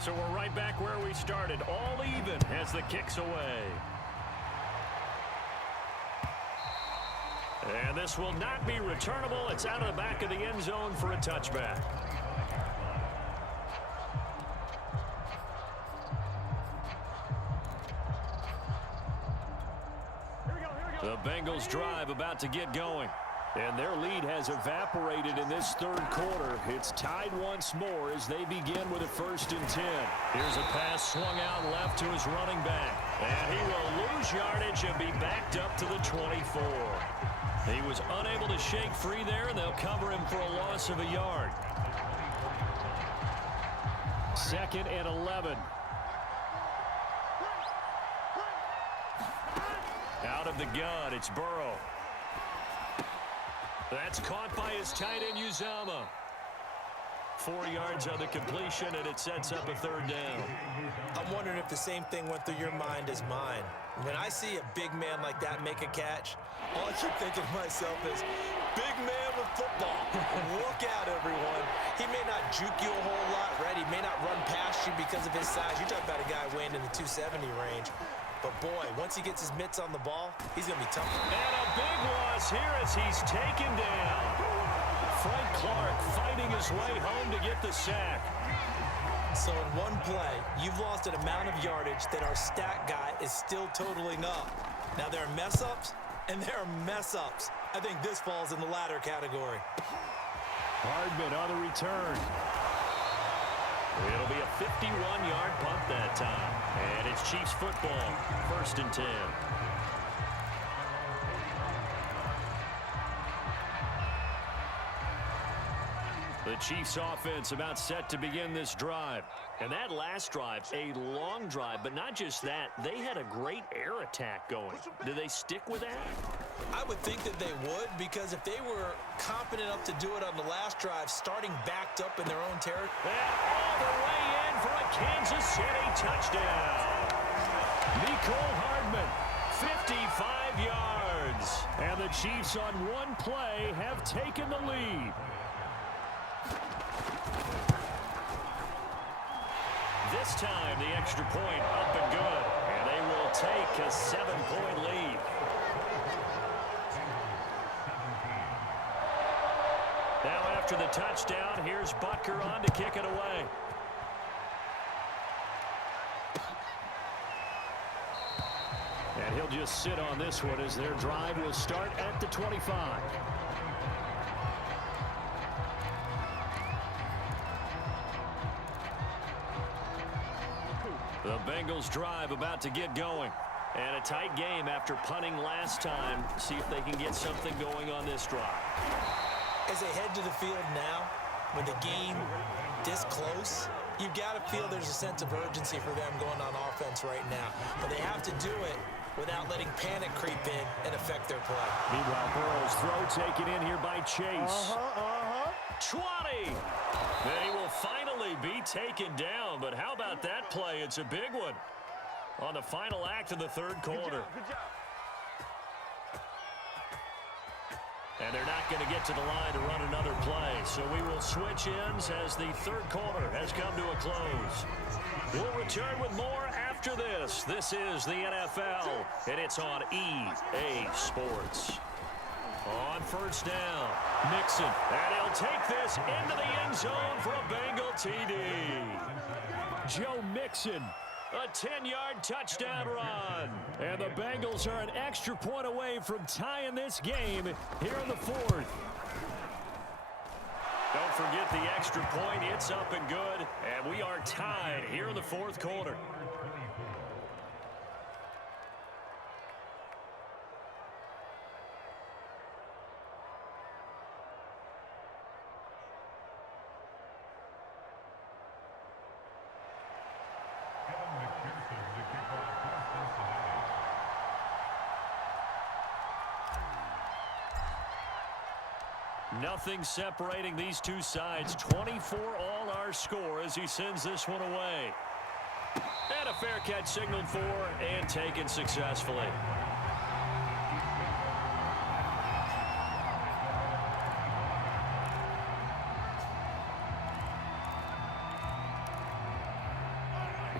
So we're right back where we started, all even as the kick's away. And this will not be returnable. It's out of the back of the end zone for a touchback. The Bengals drive about to get going. And their lead has evaporated in this third quarter. It's tied once more as they begin with a 1st and 10. Here's a pass swung out left to his running back. And he will lose yardage and be backed up to the 24. He was unable to shake free there, and they'll cover him for a loss of a yard. 2nd and 11. Out of the gun, it's Burrow. That's caught by his tight end, Uzomah. 4 yards on the completion, and it sets up a 3rd down. I'm wondering if the same thing went through your mind as mine. When I see a big man like that make a catch, all I keep thinking to myself is, big man with football. Look out, everyone. He may not juke you a whole lot, right? He may not run past you because of his size. You're talking about a guy weighing in the 270 range. But, boy, once he gets his mitts on the ball, he's going to be tough. And a big loss here as he's taken down. Frank Clark fighting his way home to get the sack. So in one play, you've lost an amount of yardage that our stat guy is still totaling up. Now, there are mess-ups, and there are mess-ups. I think this falls in the latter category. Hardman on the return. It'll be a 51-yard punt that time. And it's Chiefs football, 1st and 10. The Chiefs offense about set to begin this drive. And that last drive, a long drive, but not just that. They had a great air attack going. Do they stick with that? I would think that they would, because if they were confident enough to do it on the last drive, starting backed up in their own territory. And all the way in for a Kansas City touchdown. Mecole Hardman, 55 yards. And the Chiefs on one play have taken the lead. This time, the extra point up and good. And they will take a 7-point lead. Now after the touchdown, here's Butker on to kick it away. And he'll just sit on this one as their drive will start at the 25. The Bengals drive about to get going. And a tight game after punting last time. See if they can get something going on this drive. As they head to the field now, with the game this close, you've got to feel there's a sense of urgency for them going on offense right now. But they have to do it without letting panic creep in and affect their play. Meanwhile, Burrow's throw taken in here by Chase. 20! Then he will finally be taken down. But how about that play? It's a big one on the final act of the third quarter. Good job. And they're not going to get to the line to run another play. So we will switch ends as the third quarter has come to a close. We'll return with more after this. This is the NFL, and it's on EA Sports. On first down, Mixon. And he'll take this into the end zone for a Bengal TD. Joe Mixon. A 10-yard touchdown run. And the Bengals are an extra point away from tying this game here in the fourth. Don't forget the extra point. It's up and good. And we are tied here in the fourth quarter. Nothing separating these two sides. 24 all our score as he sends this one away. And a fair catch signaled for and taken successfully.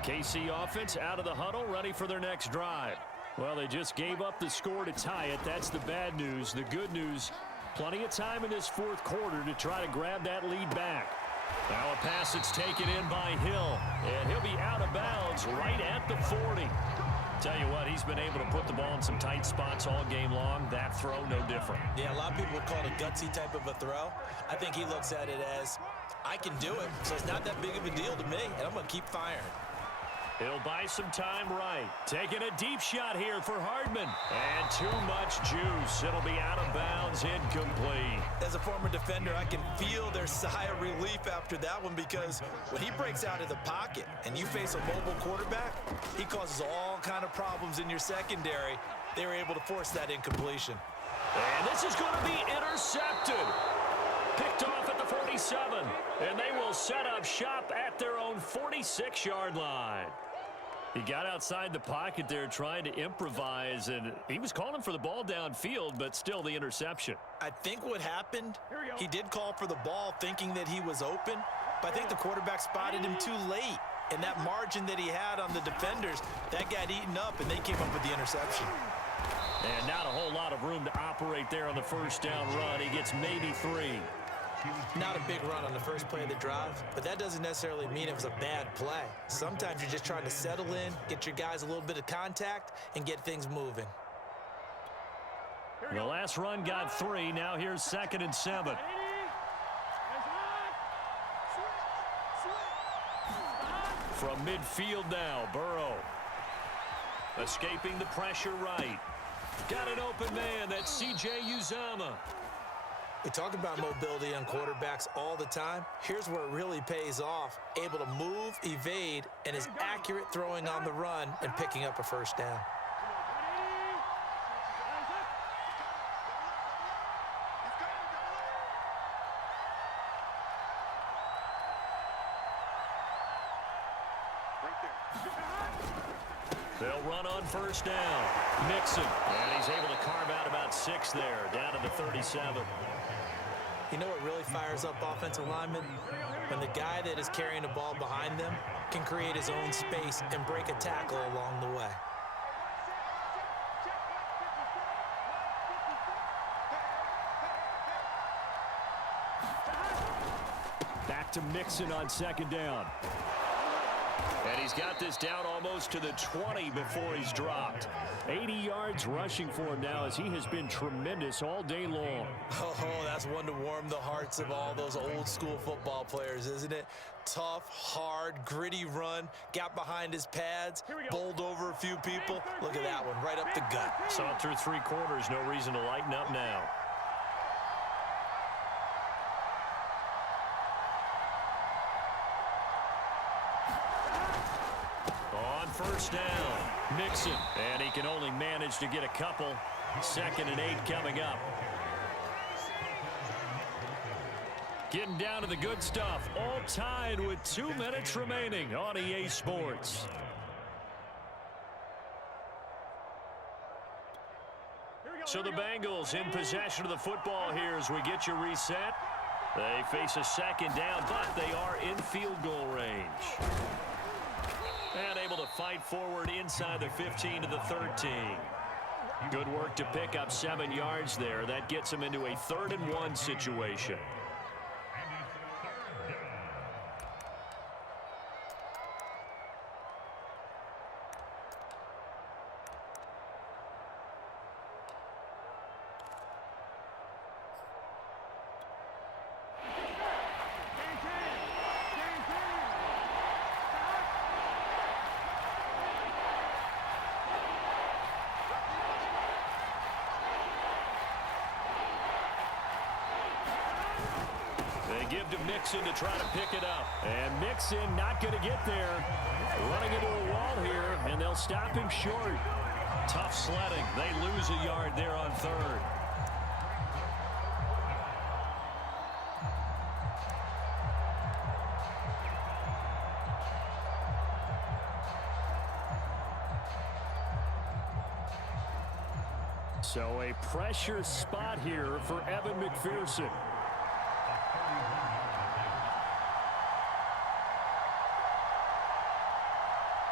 KC offense out of the huddle, ready for their next drive. Well, they just gave up the score to tie it. That's the bad news. The good news, plenty of time in this fourth quarter to try to grab that lead back. Now a pass that's taken in by Hill, and he'll be out of bounds right at the 40. Tell you what, he's been able to put the ball in some tight spots all game long. That throw, no different. Yeah, a lot of people would call it a gutsy type of a throw. I think he looks at it as, I can do it, so it's not that big of a deal to me, and I'm going to keep firing. He'll buy some time right. Taking a deep shot here for Hardman. And too much juice. It'll be out of bounds, incomplete. As a former defender, I can feel their sigh of relief after that one, because when he breaks out of the pocket and you face a mobile quarterback, he causes all kind of problems in your secondary. They were able to force that incompletion. And this is going to be intercepted. Picked off at the 47. And they will set up shop at their own 46-yard line. He got outside the pocket there trying to improvise, and he was calling for the ball downfield, but still the interception. I think what happened, he did call for the ball thinking that he was open, but I think the quarterback spotted him too late. And that margin that he had on the defenders, that got eaten up, and they came up with the interception. And not a whole lot of room to operate there on the first down run. He gets maybe 3. Not a big run on the first play of the drive, but that doesn't necessarily mean it was a bad play. Sometimes you're just trying to settle in, get your guys a little bit of contact, and get things moving. The last run got 3. Now here's 2nd and 7. From midfield now, Burrow. Escaping the pressure right. Got an open man. That's C.J. Uzomah. We talk about mobility on quarterbacks all the time. Here's where it really pays off. Able to move, evade, and is accurate throwing on the run and picking up a first down. They'll run on first down. Mixon. And he's able to carve out about 6 there, down to the 37. You know what really fires up offensive linemen? When the guy that is carrying the ball behind them can create his own space and break a tackle along the way. Back to Mixon on 2nd down. And he's got this down almost to the 20 before he's dropped. 80 yards rushing for him now, as he has been tremendous all day long. Oh, that's one to warm the hearts of all those old school football players, isn't it? Tough, hard, gritty run, got behind his pads, bowled over a few people. Look at that one, right up the gut. Saw it through 3 quarters, no reason to lighten up now. First down, Mixon, and he can only manage to get a couple. 2nd and 8 coming up. Getting down to the good stuff, all tied with 2 minutes remaining on EA Sports. So the Bengals in possession of the football here as we get you reset. They face a 2nd down, but they are in field goal range. And able to fight forward inside the 15 to the 13. Good work to pick up 7 yards there. That gets them into a 3rd and 1 situation. Give to Mixon to try to pick it up. And Mixon not going to get there. Running into a wall here, and they'll stop him short. Tough sledding. They lose a yard there on 3rd. So a pressure spot here for Evan McPherson.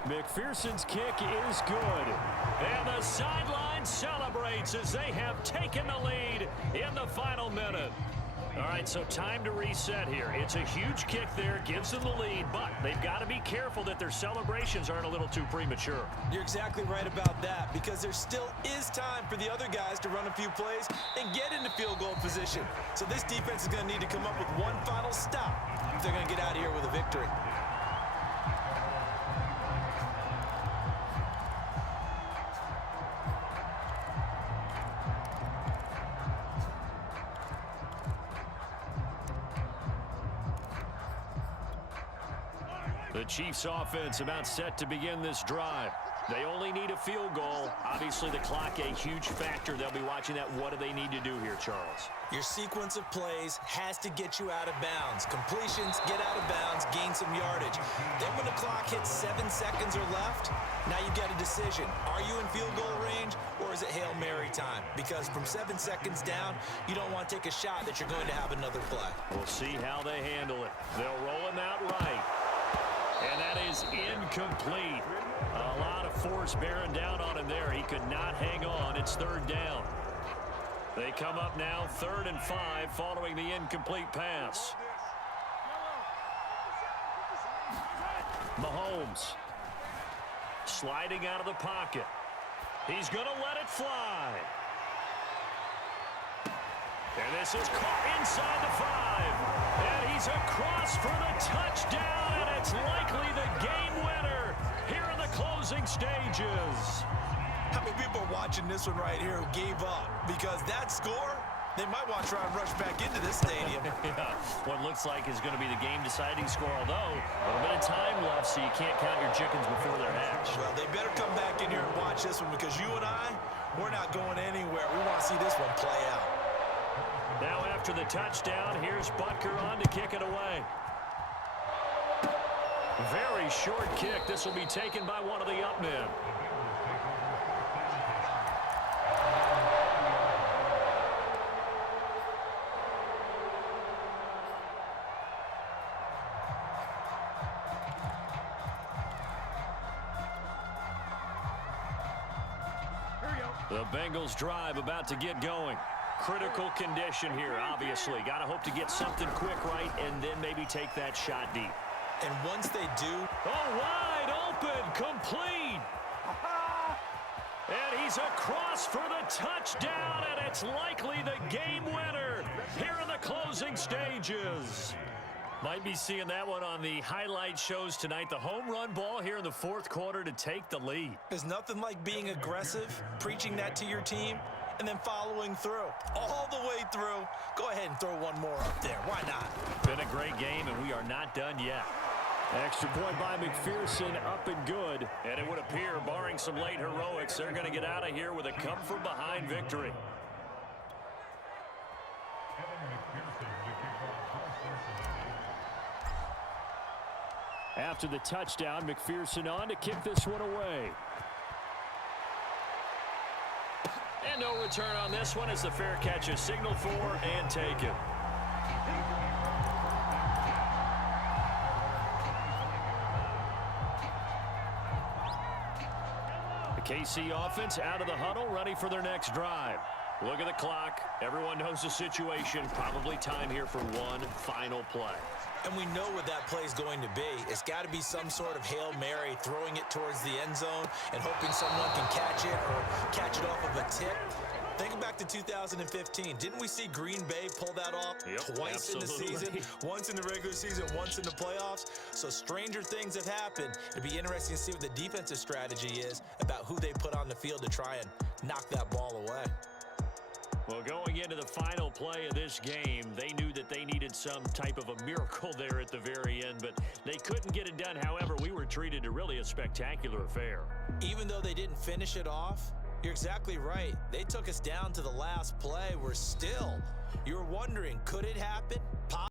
McPherson's kick is good. And the sideline celebrates as they have taken the lead in the final minute. All right, so time to reset here. It's a huge kick there, gives them the lead, but they've got to be careful that their celebrations aren't a little too premature. You're exactly right about that, because there still is time for the other guys to run a few plays and get into field goal position. So this defense is going to need to come up with one final stop if they're going to get out of here with a victory. The Chiefs offense about set to begin this drive. They only need a field goal. Obviously, the clock a huge factor. They'll be watching that. What do they need to do here, Charles? Your sequence of plays has to get you out of bounds. Completions, get out of bounds, gain some yardage. Then when the clock hits 7 seconds or left, now you get a decision. Are you in field goal range, or is it Hail Mary time? Because from 7 seconds down, you don't want to take a shot that you're going to have another play. We'll see how they handle it. They'll roll him out right. And that is incomplete. A lot of force bearing down on him there. He could not hang on. It's third down. They come up now 3rd and 5 following the incomplete pass. Mahomes sliding out of the pocket. He's going to let it fly. And this is caught inside the 5. And he's across for the touchdown, and it's likely the game winner here in the closing stages. How many people are watching this one right here who gave up? Because that score, they might want to try and rush back into this stadium. Yeah, what looks like is going to be the game-deciding score, although a little bit of time left, so you can't count your chickens before they're hatched. Well, they better come back in here and watch this one, because you and I, we're not going anywhere. We want to see this one play out. Now after the touchdown, here's Butker on to kick it away. Very short kick. This will be taken by one of the up men. The Bengals drive about to get going. Critical condition here, obviously. Got to hope to get something quick right and then maybe take that shot deep. And once they do... Oh, wide open, complete. And he's across for the touchdown, and it's likely the game winner here in the closing stages. Might be seeing that one on the highlight shows tonight. The home run ball here in the 4th quarter to take the lead. There's nothing like being aggressive, preaching that to your team, and then following through. All the way through. Go ahead and throw one more up there. Why not? Been a great game, and we are not done yet. Extra point by McPherson, up and good. And it would appear, barring some late heroics, they're going to get out of here with a come-from-behind victory. After the touchdown, McPherson on to kick this one away. And no return on this one as the fair catch is signaled for and taken. The KC offense out of the huddle, ready for their next drive. Look at the clock. Everyone knows the situation. Probably time here for one final play. And we know what that play is going to be. It's got to be some sort of Hail Mary, throwing it towards the end zone and hoping someone can catch it or catch it off of a tip. Think back to 2015. Didn't we see Green Bay pull that off twice absolutely. in the season? Once in the regular season, once in the playoffs. So stranger things have happened. It'd be interesting to see what the defensive strategy is about who they put on the field to try and knock that ball away. Well, going into the final play of this game, they knew that they needed some type of a miracle there at the very end, but they couldn't get it done. However, we were treated to really a spectacular affair. Even though they didn't finish it off, you're exactly right. They took us down to the last play. We're still, you're wondering, could it happen?